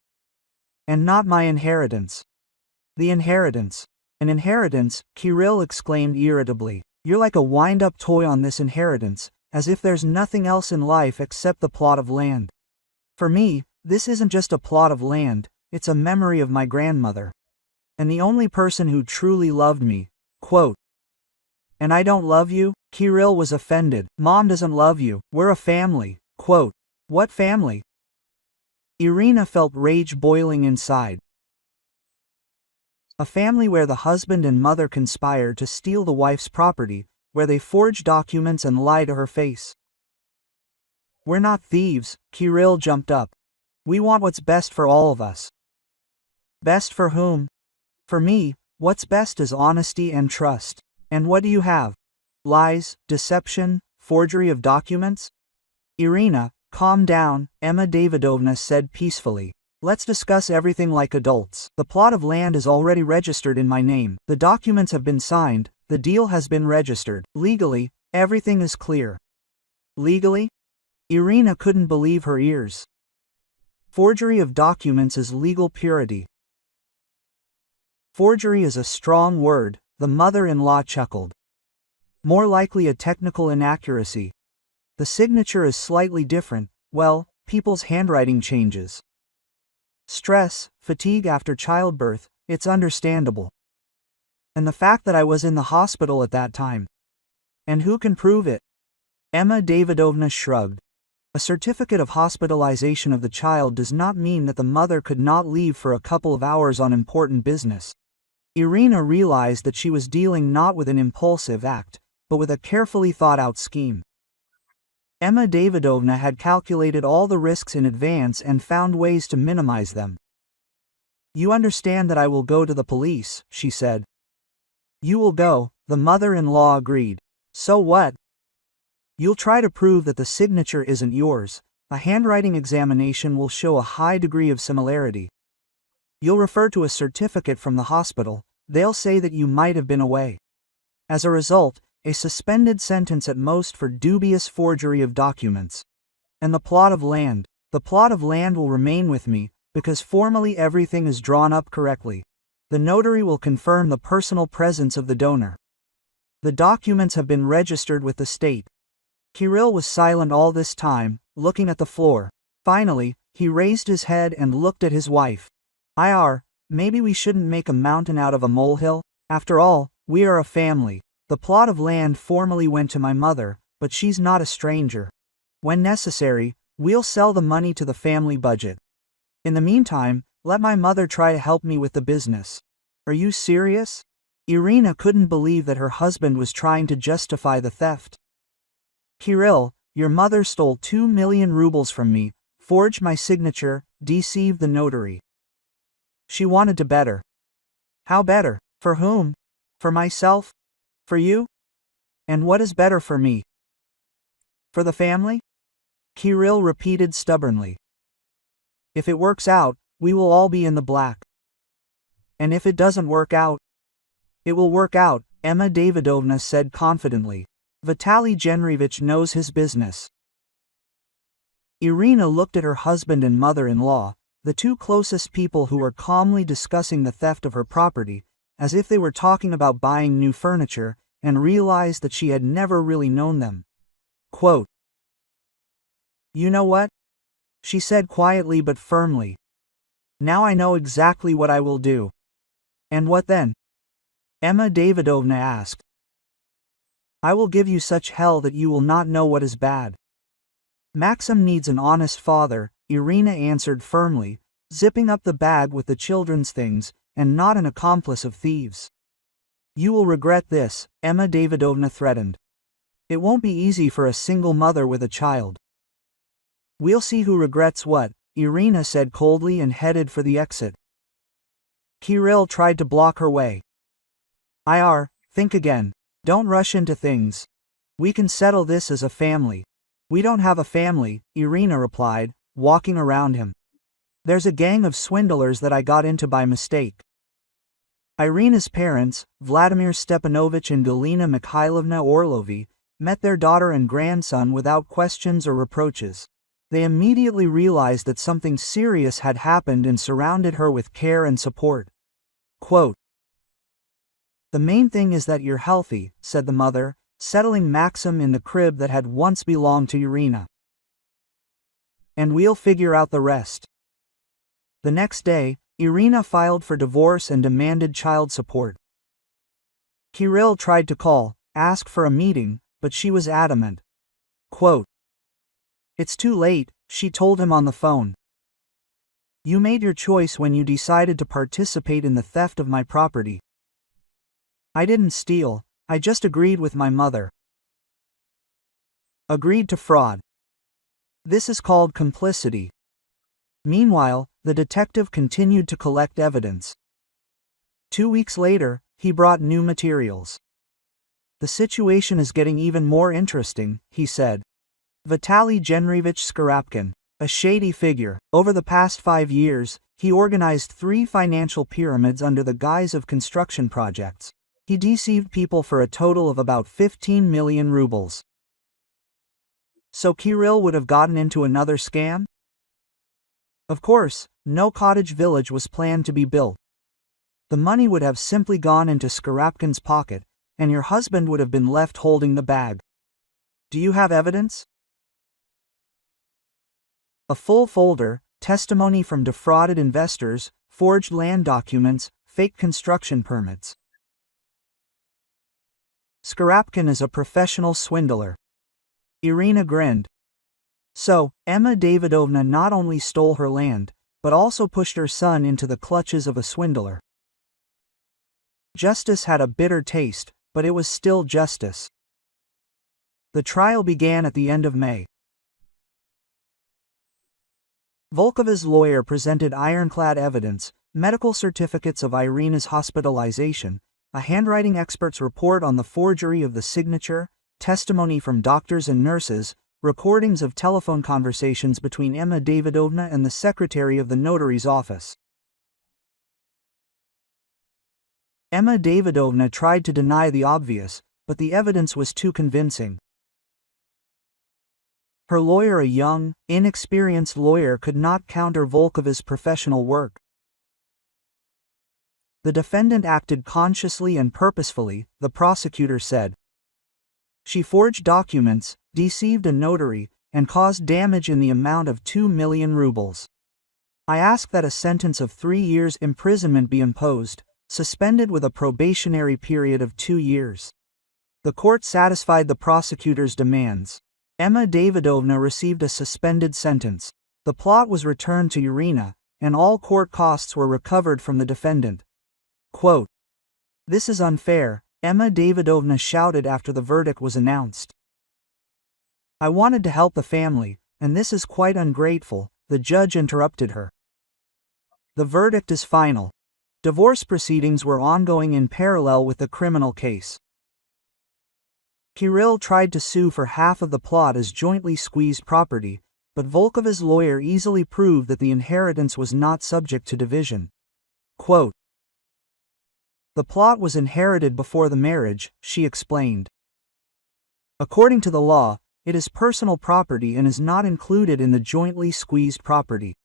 And not my inheritance. The inheritance. An inheritance, Kirill exclaimed irritably. You're like a wind-up toy on this inheritance, as if there's nothing else in life except the plot of land. For me, this isn't just a plot of land, it's a memory of my grandmother. And the only person who truly loved me. Quote. And I don't love you? Kirill was offended. Mom doesn't love you. We're a family. Quote. What family? Irina felt rage boiling inside. A family where the husband and mother conspire to steal the wife's property, where they forge documents and lie to her face. We're not thieves, Kirill jumped up. We want what's best for all of us. Best for whom? For me, what's best is honesty and trust. And what do you have? Lies, deception, forgery of documents? Irina, calm down, Emma Davidovna said peacefully. Let's discuss everything like adults. The plot of land is already registered in my name. The documents have been signed, the deal has been registered. Legally, everything is clear. Legally? Irina couldn't believe her ears. Forgery of documents is legal purity. Forgery is a strong word, the mother-in-law chuckled. More likely a technical inaccuracy. The signature is slightly different, well, people's handwriting changes. Stress, fatigue after childbirth, it's understandable. And the fact that I was in the hospital at that time. And who can prove it? Emma Davidovna shrugged. A certificate of hospitalization of the child does not mean that the mother could not leave for a couple of hours on important business. Irina realized that she was dealing not with an impulsive act, but with a carefully thought-out scheme. Emma Davidovna had calculated all the risks in advance and found ways to minimize them. You understand that I will go to the police, she said. You will go, the mother-in-law agreed. So what? You'll try to prove that the signature isn't yours. A handwriting examination will show a high degree of similarity. You'll refer to a certificate from the hospital. They'll say that you might have been away. As a result, a suspended sentence at most for dubious forgery of documents. And the plot of land. The plot of land will remain with me, because formally everything is drawn up correctly. The notary will confirm the personal presence of the donor. The documents have been registered with the state. Kirill was silent all this time, looking at the floor. Finally, he raised his head and looked at his wife. Maybe we shouldn't make a mountain out of a molehill? After all, we are a family. The plot of land formally went to my mother, but she's not a stranger. When necessary, we'll sell the money to the family budget. In the meantime, let my mother try to help me with the business. Are you serious? Irina couldn't believe that her husband was trying to justify the theft. Kirill, your mother stole 2 million rubles from me, forged my signature, deceived the notary. She wanted to better. How better? For whom? For myself? For you? And what is better for me? For the family? Kirill repeated stubbornly. If it works out, we will all be in the black. And if it doesn't work out? It will work out, Emma Davidovna said confidently. Vitaly Genryevich knows his business. Irina looked at her husband and mother-in-law, the two closest people who were calmly discussing the theft of her property, as if they were talking about buying new furniture, and realized that she had never really known them. Quote. You know what? She said quietly but firmly. Now I know exactly what I will do. And what then? Emma Davidovna asked. I will give you such hell that you will not know what is bad. Maxim needs an honest father, Irina answered firmly, zipping up the bag with the children's things, and not an accomplice of thieves. You will regret this, Emma Davidovna threatened. It won't be easy for a single mother with a child. We'll see who regrets what, Irina said coldly and headed for the exit. Kirill tried to block her way. Think again. Don't rush into things. We can settle this as a family. We don't have a family, Irina replied, walking around him. There's a gang of swindlers that I got into by mistake. Irina's parents, Vladimir Stepanovich and Galina Mikhailovna Orlovi, met their daughter and grandson without questions or reproaches. They immediately realized that something serious had happened and surrounded her with care and support. Quote, "The main thing is that you're healthy," said the mother, settling Maxim in the crib that had once belonged to Irina. "And we'll figure out the rest." The next day, Irina filed for divorce and demanded child support. Kirill tried to call, ask for a meeting, but she was adamant. Quote, "It's too late," she told him on the phone. "You made your choice when you decided to participate in the theft of my property. I didn't steal, I just agreed with my mother." Agreed to fraud. This is called complicity. Meanwhile, the detective continued to collect evidence. 2 weeks later, he brought new materials. "The situation is getting even more interesting," he said. Vitaly Genrevich Skorapkin, a shady figure. Over the past 5 years, he organized 3 financial pyramids under the guise of construction projects. He deceived people for a total of about 15 million rubles. So Kirill would have gotten into another scam? Of course, no cottage village was planned to be built. The money would have simply gone into Skorapkin's pocket, and your husband would have been left holding the bag. Do you have evidence? A full folder, testimony from defrauded investors, forged land documents, fake construction permits. Skorapkin is a professional swindler. Irina grinned. So, Emma Davidovna not only stole her land, but also pushed her son into the clutches of a swindler. Justice had a bitter taste, but it was still justice. The trial began at the end of May. Volkova's lawyer presented ironclad evidence, medical certificates of Irina's hospitalization, a handwriting expert's report on the forgery of the signature, testimony from doctors and nurses, recordings of telephone conversations between Emma Davidovna and the secretary of the notary's office. Emma Davidovna tried to deny the obvious, but the evidence was too convincing. Her lawyer, a young, inexperienced lawyer, could not counter Volkova's professional work. The defendant acted consciously and purposefully, the prosecutor said. She forged documents, deceived a notary, and caused damage in the amount of 2 million rubles. I ask that a sentence of 3 years imprisonment be imposed, suspended with a probationary period of 2 years. The court satisfied the prosecutor's demands. Emma Davidovna received a suspended sentence. The plot was returned to Irina, and all court costs were recovered from the defendant. Quote, "This is unfair," Emma Davidovna shouted after the verdict was announced. "I wanted to help the family, and this is quite ungrateful," the judge interrupted her. The verdict is final. Divorce proceedings were ongoing in parallel with the criminal case. Kirill tried to sue for half of the plot as jointly squeezed property, but Volkova's lawyer easily proved that the inheritance was not subject to division. Quote, "The plot was inherited before the marriage," she explained. "According to the law, it is personal property and is not included in the jointly squeezed property."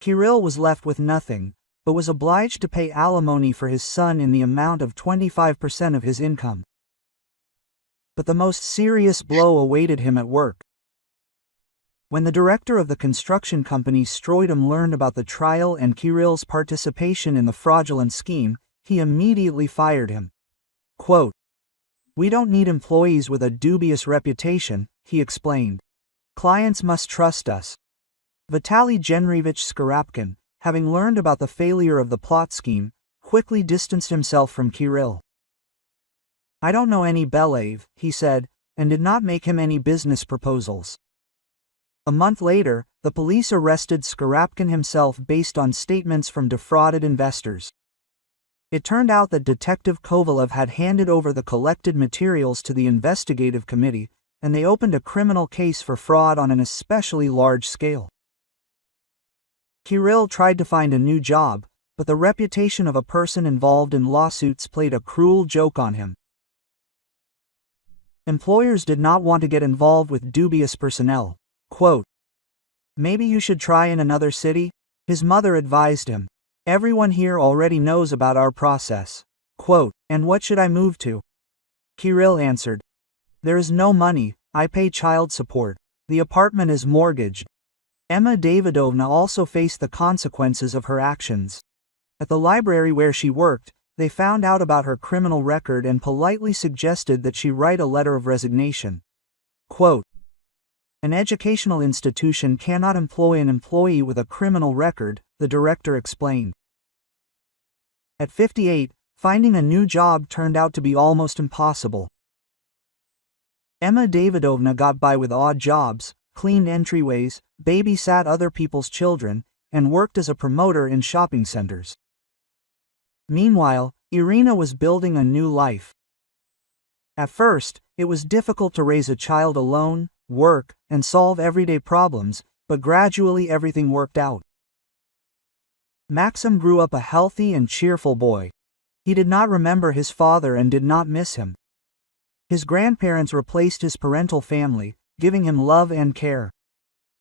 Kirill was left with nothing, but was obliged to pay alimony for his son in the amount of 25% of his income. But the most serious blow awaited him at work. When the director of the construction company Stroidum learned about the trial and Kirill's participation in the fraudulent scheme, he immediately fired him. Quote, "We don't need employees with a dubious reputation," he explained. "Clients must trust us." Vitaly Genrevich Skorapkin, having learned about the failure of the plot scheme, quickly distanced himself from Kirill. "I don't know any Belayev," he said, and did not make him any business proposals. A month later, the police arrested Skorapkin himself based on statements from defrauded investors. It turned out that Detective Kovalev had handed over the collected materials to the investigative committee, and they opened a criminal case for fraud on an especially large scale. Kirill tried to find a new job, but the reputation of a person involved in lawsuits played a cruel joke on him. Employers did not want to get involved with dubious personnel, Quote, "Maybe you should try in another city?" His mother advised him. "Everyone here already knows about our process." Quote, "And what should I move to?" Kirill answered, "There is no money, I pay child support. The apartment is mortgaged." Emma Davidovna also faced the consequences of her actions. At the library where she worked, they found out about her criminal record and politely suggested that she write a letter of resignation. Quote, "An educational institution cannot employ an employee with a criminal record," the director explained. At 58, finding a new job turned out to be almost impossible. Emma Davidovna got by with odd jobs, cleaned entryways, babysat other people's children, and worked as a promoter in shopping centers. Meanwhile, Irina was building a new life. At first, it was difficult to raise a child alone, work, and solve everyday problems, but gradually everything worked out. Maxim grew up a healthy and cheerful boy. He did not remember his father and did not miss him. His grandparents replaced his parental family, giving him love and care.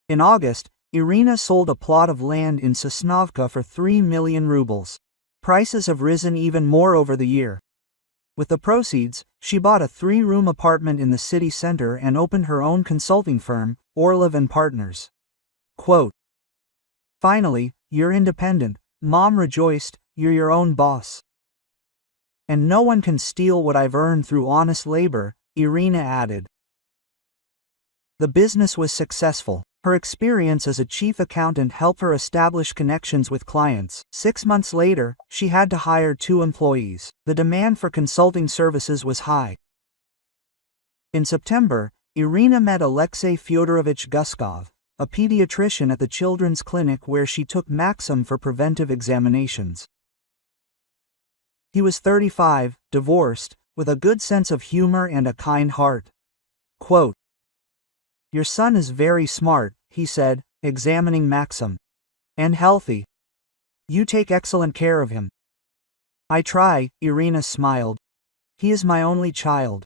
In August, Irina sold a plot of land in Sosnovka for 3 million rubles. Prices have risen even more over the year. With the proceeds, she bought a 3-room apartment in the city center and opened her own consulting firm, Orlov and Partners. Quote, "Finally, you're independent," Mom rejoiced, "you're your own boss. And no one can steal what I've earned through honest labor," Irina added. The business was successful. Her experience as a chief accountant helped her establish connections with clients. 6 months later, she had to hire 2 employees. The demand for consulting services was high. In September, Irina met Alexei Fyodorovich Guskov, a pediatrician at the children's clinic where she took Maxim for preventive examinations. He was 35, divorced, with a good sense of humor and a kind heart. Quote, "Your son is very smart," he said, examining Maxim. "And healthy. You take excellent care of him." "I try," Irina smiled. "He is my only child.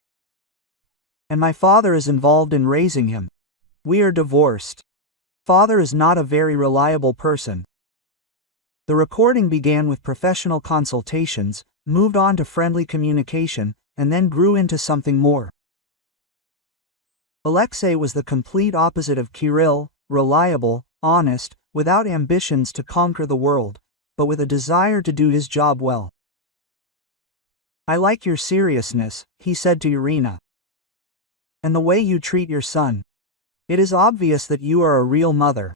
And my father is involved in raising him. We are divorced. Father is not a very reliable person." The recording began with professional consultations, moved on to friendly communication, and then grew into something more. Alexei was the complete opposite of Kirill, reliable, honest, without ambitions to conquer the world, but with a desire to do his job well. "I like your seriousness," he said to Irina. "And the way you treat your son. It is obvious that you are a real mother."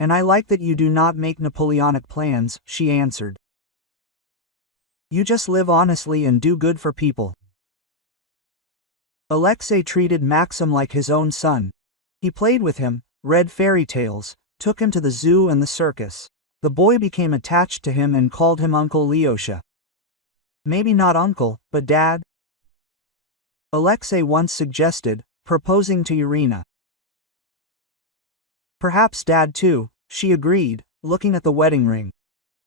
"And I like that you do not make Napoleonic plans," she answered. "You just live honestly and do good for people." Alexei treated Maxim like his own son. He played with him, read fairy tales, took him to the zoo and the circus. The boy became attached to him and called him Uncle Lyosha. "Maybe not uncle, but dad?" Alexei once suggested, proposing to Irina. "Perhaps dad too," she agreed, looking at the wedding ring.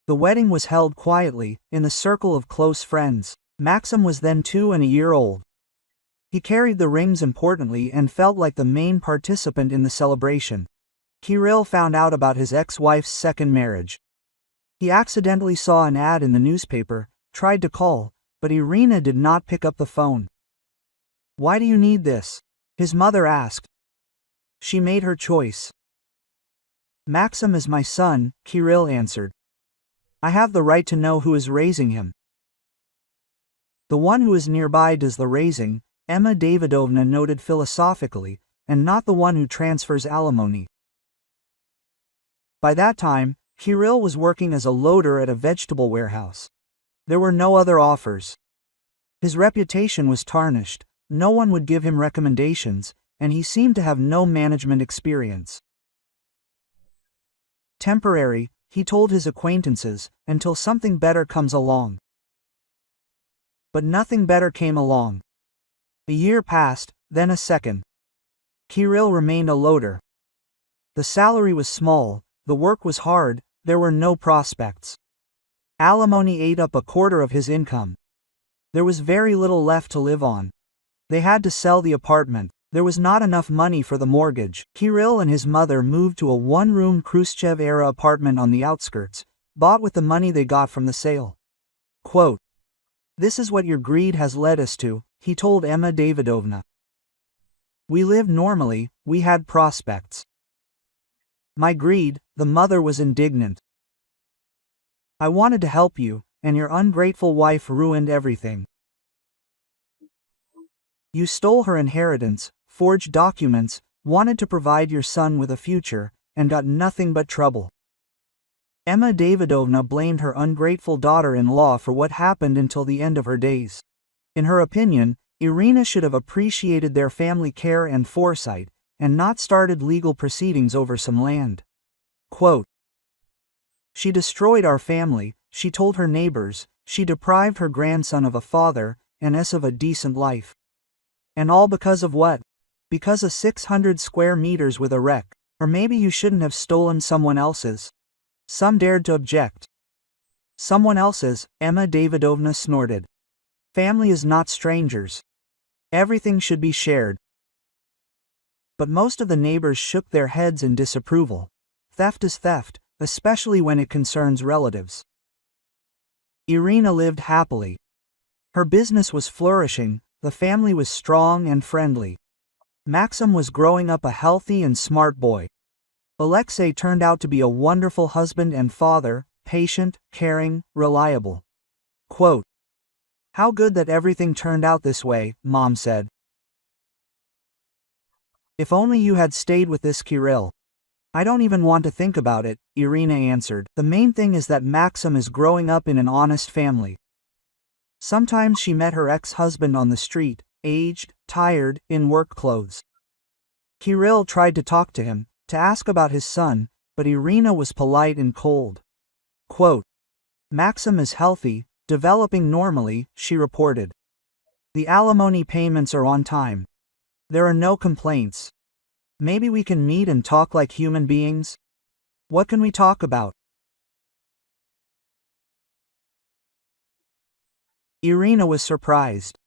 The wedding was held quietly, in the circle of close friends. Maxim was then 2 and a year old. He carried the rings importantly and felt like the main participant in the celebration. Kirill found out about his ex-wife's second marriage. He accidentally saw an ad in the newspaper, tried to call, but Irina did not pick up the phone. "Why do you need this?" his mother asked. She made her choice. "Maxim is my son," Kirill answered. "I have the right to know who is raising him." "The one who is nearby does the raising," Emma Davidovna noted philosophically, "and not the one who transfers alimony." By that time, Kirill was working as a loader at a vegetable warehouse. There were no other offers. His reputation was tarnished, no one would give him recommendations, and he seemed to have no management experience. "Temporary," he told his acquaintances, "until something better comes along." But nothing better came along. A year passed, then a second. Kirill remained a loader. The salary was small, the work was hard, there were no prospects. Alimony ate up a quarter of his income. There was very little left to live on. They had to sell the apartment. There was not enough money for the mortgage. Kirill and his mother moved to a one-room Khrushchev-era apartment on the outskirts, bought with the money they got from the sale. Quote, "This is what your greed has led us to," he told Emma Davidovna. "We lived normally, we had prospects. My greed," the mother was indignant. "I wanted to help you, and your ungrateful wife ruined everything. You stole her inheritance, forged documents, wanted to provide your son with a future, and got nothing but trouble." Emma Davidovna blamed her ungrateful daughter-in-law for what happened until the end of her days. In her opinion, Irina should have appreciated their family care and foresight, and not started legal proceedings over some land. Quote, "She destroyed our family," she told her neighbors, "she deprived her grandson of a father, and us of a decent life. And all because of what? Because of 600 square meters with a wreck. Or maybe you shouldn't have stolen someone else's." Some dared to object. "Someone else's," Emma Davidovna snorted. "Family is not strangers. Everything should be shared." But most of the neighbors shook their heads in disapproval. Theft is theft, especially when it concerns relatives. Irina lived happily. Her business was flourishing, the family was strong and friendly. Maxim was growing up a healthy and smart boy. Alexei turned out to be a wonderful husband and father, patient, caring, reliable. Quote, "How good that everything turned out this way," Mom said. "If only you had stayed with this Kirill." "I don't even want to think about it," Irina answered. "The main thing is that Maxim is growing up in an honest family." Sometimes she met her ex-husband on the street, aged, tired, in work clothes. Kirill tried to talk to him, to ask about his son, but Irina was polite and cold. Quote, "Maxim is healthy, developing normally," she reported. "The alimony payments are on time. There are no complaints. Maybe we can meet and talk like human beings?" "What can we talk about?" Irina was surprised.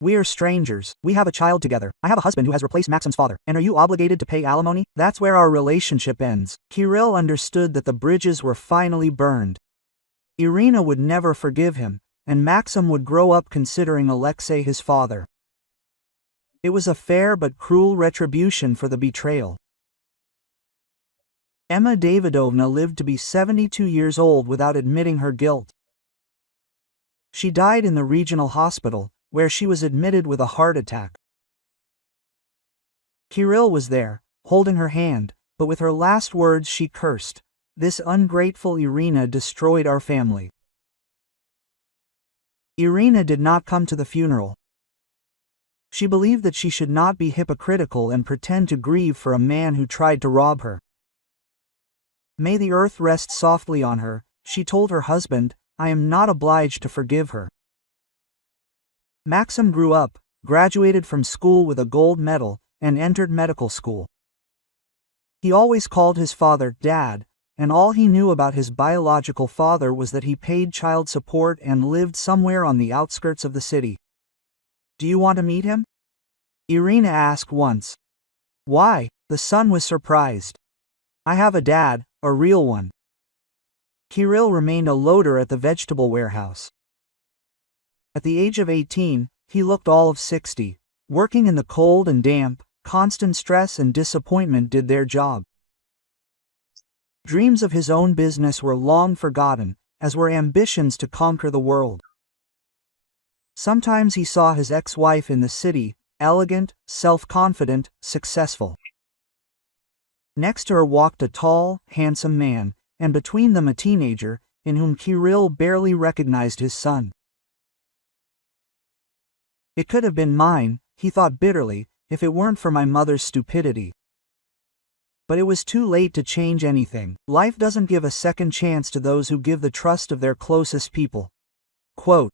"We are strangers, we have a child together, I have a husband who has replaced Maxim's father, and are you obligated to pay alimony? That's where our relationship ends." Kirill understood that the bridges were finally burned. Irina would never forgive him, and Maxim would grow up considering Alexei his father. It was a fair but cruel retribution for the betrayal. Emma Davidovna lived to be 72 years old without admitting her guilt. She died in the regional hospital, where she was admitted with a heart attack. Kirill was there, holding her hand, but with her last words she cursed, "This ungrateful Irina destroyed our family." Irina did not come to the funeral. She believed that she should not be hypocritical and pretend to grieve for a man who tried to rob her. "May the earth rest softly on her," she told her husband, "I am not obliged to forgive her." Maxim grew up, graduated from school with a gold medal, and entered medical school. He always called his father Dad, and all he knew about his biological father was that he paid child support and lived somewhere on the outskirts of the city. "Do you want to meet him?" Irina asked once. "Why?" The son was surprised. "I have a dad, a real one." Kirill remained a loader at the vegetable warehouse. At the age of 18, he looked all of 60. Working in the cold and damp, constant stress and disappointment did their job. Dreams of his own business were long forgotten, as were ambitions to conquer the world. Sometimes he saw his ex-wife in the city, elegant, self-confident, successful. Next to her walked a tall, handsome man, and between them a teenager, in whom Kirill barely recognized his son. "It could have been mine," he thought bitterly, "if it weren't for my mother's stupidity." But it was too late to change anything. Life doesn't give a second chance to those who give the trust of their closest people. Quote,